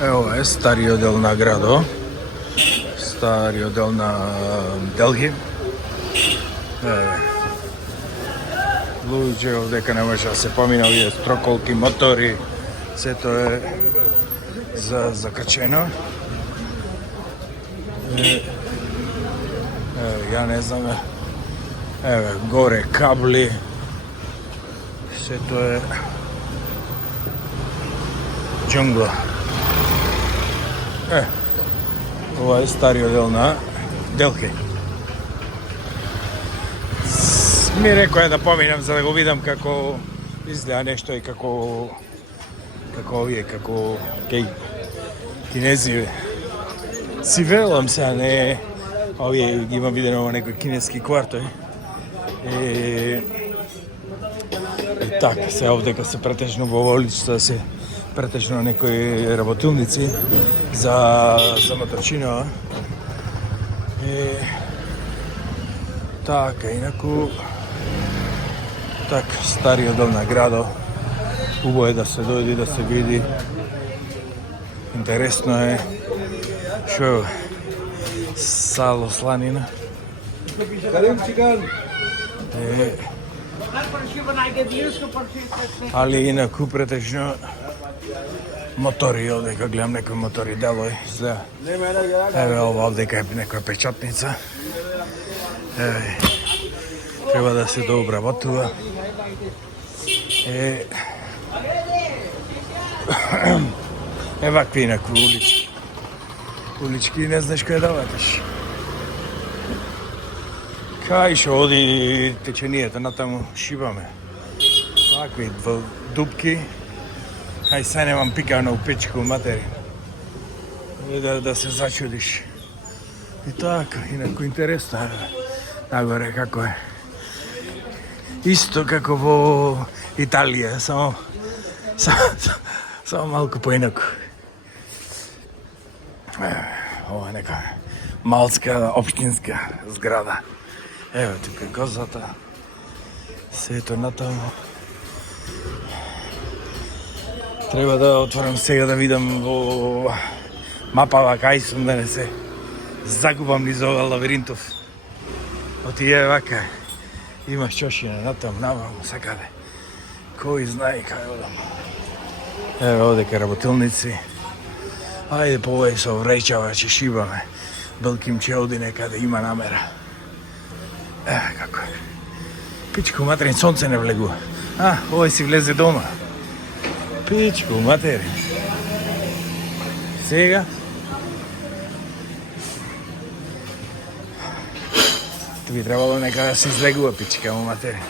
Evo je stariji dел na grado, stariji dел na Делхи. Луѓе овдека не може да се помина, овие строколки, мотори, сето е закачено. Ја не знам, еве, горе кабли, сето е џунгла. Ова е стариот дел на Делхи. Ми рекоја да поминам за да го видам како изгледа нешто и како овие, како кинези. Си велам сега, не овие ги имам видено во некои кинески квартои. И така, се овдека се претежно во улицата, се претежно некои работилници за моторчино. Така, инаку така, стариот дел на градо, убаво е да се дојде, да се види. Интересно е што сало сланина. Али инаку претежно мотори, овдека гледам некои мотори делој, еве ова овдека е некоја печатница. Треба да се дообработува. Вакви инаку улички. Улички не знаеш кај да ватиш. Кај шо оди теченијата, натаму шибаме. Вакви дупки. Кај се немам пикано у печку матери. Да се зачудиш. И така, инаку интересно е. Нагоре како е. Исто како во Италија, само малку поинаку. Ова е нека малска општинска зграда. Ево тука козата. Сето натаму. Треба да отворам сега да видам во мапава кај сум, да не се загубам низ ова лавиринтов. Отие вака, имаш чошина натам, наваму, сакаде. Кој знае кај одам. Еве овдека работилници. Ајде повеќе со вреќава, че шибаме. Белким че оди некаде, има намера. Како е. Пичко материн, сонце не влегува. Овој си влезе дома. Пичко материн. Сега би требало некаде да се излегува, пичка му материн.